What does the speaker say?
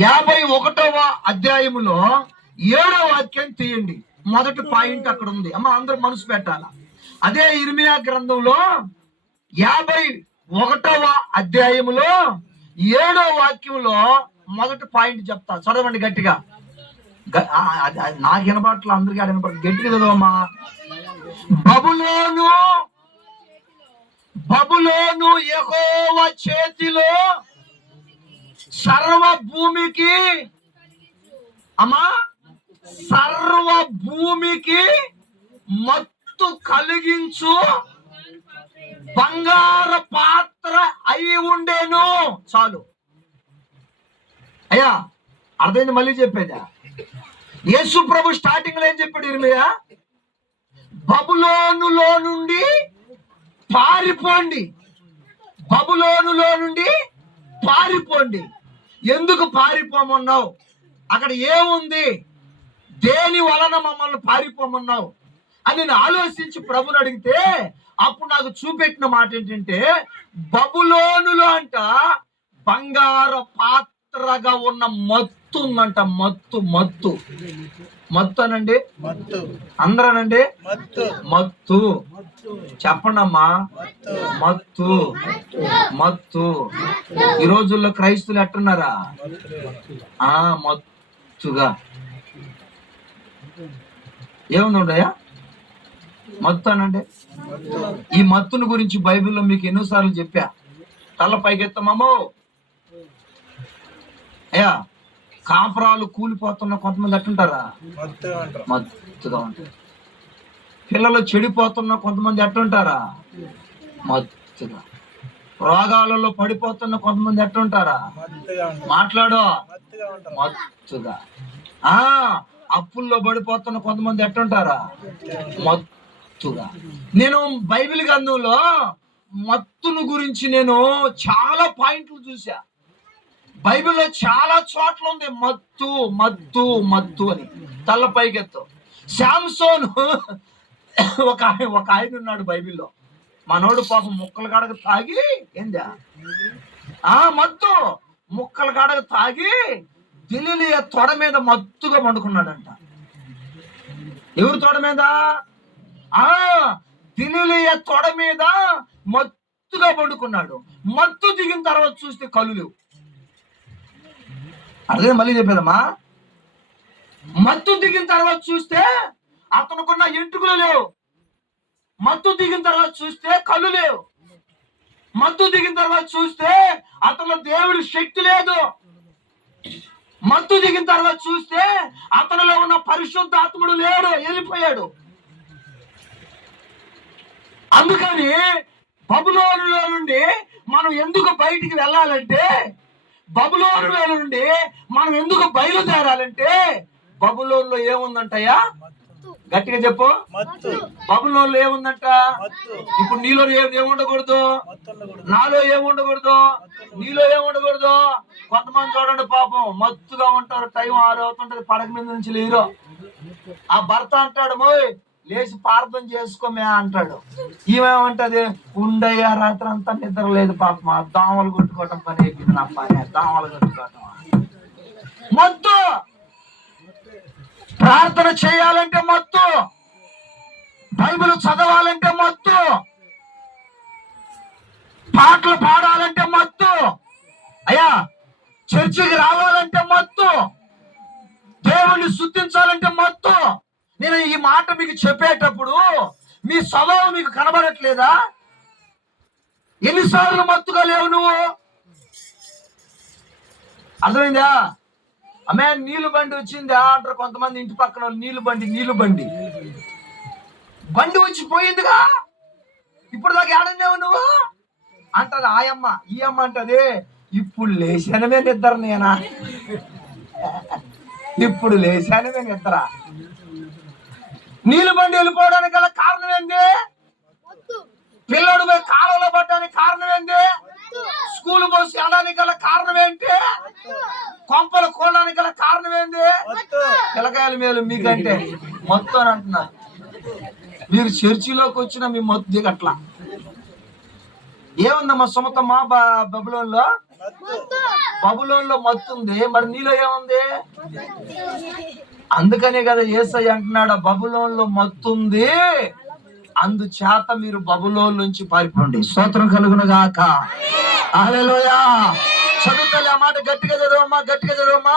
51వ అధ్యాయములో 7వ వాక్యం తీయండి. మొదటి పాయింట్ అక్కడ ఉంది అమ్మ, అందరూ మనసు పెట్టాల. అదే ఇర్మియా గ్రంథంలో 51వ అధ్యాయములో 7వ వాక్యంలో మొదటి పాయింట్ చెప్తా, చదవండి గట్టిగా. నాకు వినపట్ల, అందరికీ వినపట్ల, గట్టిగా చదవమ్మా. బబులోను యెహోవా చేతిలో సర్వ భూమికి, అమ్మా, సర్వ భూమికి మత్తు కలిగించు బంగారు పాత్ర అయి ఉండేను. చాలు అయ్యా, అర్థమైంది. మళ్ళీ చెప్పేదా? యేసు ప్రభు స్టార్టింగ్ లో ఏం చెప్పాడు ఇర్మియా? బబులోనులో నుండి పారిపోండి, బబులోనులో నుండి పారిపోండి. ఎందుకు పారిపోమన్నావు? అక్కడ ఏముంది? దేని వలన మమ్మల్ని పారిపోమన్నావు అని నేను ఆలోచించి ప్రభుని అడిగితే అప్పుడు నాకు చూపెట్టిన మాట ఏంటంటే, బబులోనులో అంట బంగారు పాత్రగా ఉన్న మత్తు ఉందంట. మత్తు మత్తు మత్తు అనండి, అందరనండి, మత్తు చెప్పండి అమ్మా. మత్తు మత్తు. ఈ రోజుల్లో క్రైస్తులు ఎట్టున్నారా? మత్తుగా ఏముంది ఉండయా? మత్తు అనండి. ఈ మత్తుని గురించి బైబిల్లో మీకు ఎన్నోసార్లు చెప్పా. తల పైకెత్తమమ్మో. అయ్యా, కాపురాలు కూలిపోతున్న కొంతమంది ఎట్టుంటారా? మత్తుగా ఉంటారు. పిల్లలు చెడిపోతున్న కొంతమంది ఎట్టుంటారా? మత్తుగా. రోగాలలో పడిపోతున్న కొంతమంది ఎట్టుంటారా? మాట్లాడు. మత్తుగా. అప్పుల్లో పడిపోతున్న కొంతమంది ఎట్టుంటారా? మత్తుగా. నేను బైబిల్ గ్రంథంలో మత్తును గురించి నేను చాలా పాయింట్లు చూసా. బైబిల్లో చాలా చోట్ల ఉంది మత్తు మత్తు మత్తు అని. తల్ల పైకెత్తు. శాంసోను ఒక ఆయన ఉన్నాడు బైబిల్లో. మనోడు పాపం ముక్కల కాడకు తాగి ఏందా మత్తు, ముక్కల కాడకు తాగి దిలీలియా తొడ మీద మత్తుగా పండుకున్నాడంట. ఎవరు తొడ మీద? దిలీలియా తొడ మీద మత్తుగా పండుకున్నాడు. మత్తు దిగిన తర్వాత చూస్తే కళ్ళు లేవు. అదే మళ్ళీ చెప్పేదమ్మా. మత్తు దిగిన తర్వాత చూస్తే అతనుకున్న ఎంటుకలు లేవు. మత్తు దిగిన తర్వాత చూస్తే కళ్ళు లేవు. మత్తు దిగిన తర్వాత చూస్తే అతను దేవుడి శక్తి లేదు. మత్తు దిగిన తర్వాత చూస్తే అతనిలో ఉన్న పరిశుద్ధాత్ముడు లేడు, వెళ్ళిపోయాడు. అందుకని బబులోనులో నుండి మనం ఎందుకు బయటికి వెళ్ళాలంటే, బబులోనులో నుండి మనం ఎందుకు బయలుదేరాలంటే, బబులోనులో ఏముందంటయ్యా? గట్టిగా చెప్పు. బబులోనులో ఏముందంట? ఇప్పుడు నీలో ఏముండకూడదు, నాలో ఏముండకూడదు, నీలో ఏముండకూడదు. కొంతమంది చూడండి పాపం మత్తుగా ఉంటారు. టైం 6 అవుతుంటది, పడక మీద నుంచి లేరు. ఆ భర్త అంటాడు, మోయ్ లేచి ప్రార్థన చేసుకోమే అంటాడు. ఈమెమంటది, ఉండయ్యా రాత్రి అంతా నిద్ర లేదు పాపం, దోమలు కొట్టుకోవటం పని అయిపోయింది నా పని, దోమలు కొట్టుకోవటం. మత్తు. ప్రార్థన చేయాలంటే మత్తు, బైబిల్ చదవాలంటే మత్తు, పాటలు పాడాలంటే మత్తు, అయ్యా చర్చికి రావాలంటే మత్తు, దేవుణ్ణి స్తుతించాలంటే మత్తు. నేను ఈ మాట మీకు చెప్పేటప్పుడు మీ స్వభావం మీకు కనబడట్లేదా? ఎన్నిసార్లు మత్తుగా లేవు నువ్వు? అర్థమైందా? అమ్మే నీళ్ళు బండి వచ్చిందా అంటారు కొంతమంది ఇంటి పక్కన వాళ్ళు. నీళ్ళు బండి వచ్చి పోయిందిగా, ఇప్పుడు దాకా ఏడన్నావు నువ్వు అంటది ఆయమ్మ. ఈ అమ్మ అంటది, ఇప్పుడు లేచానమే నిద్ర నేనా, ఇప్పుడు లేచానమే నిద్ర. నీళ్ళు బండి వెళ్ళిపోవడానికి గల కారణం ఏంది? పిల్లడు పోయి కాలంలో పడ్డానికి కారణం ఏంది? స్కూల్ బస్సు వెళ్ళడానికి గల కారణం ఏంటి? కొంపలు కోయడానికి గల కారణం ఏంది? పిల్లకాయల మేలు మీకంటే మొత్తం అని అంటున్నారు. మీరు చర్చిలోకి వచ్చిన మీ మొత్తం దిగట్లా. ఏముందమ్మా సుమతమ్మా బబులోన్లో? బబులోనులో మత్తుంది, మరి నీలో ఏముంది? అందుకనే కదా యేసయ్య అంటున్నాడు, బబులోనులో మత్తుంది, అందుచేత మీరు బబులోను నుంచి పారిపోండి. స్తోత్రం కలుగును గాక. హల్లెలూయా. చదువుతలే ఆ మాట గట్టిగా చదవమ్మా, గట్టిగా చదవమ్మా.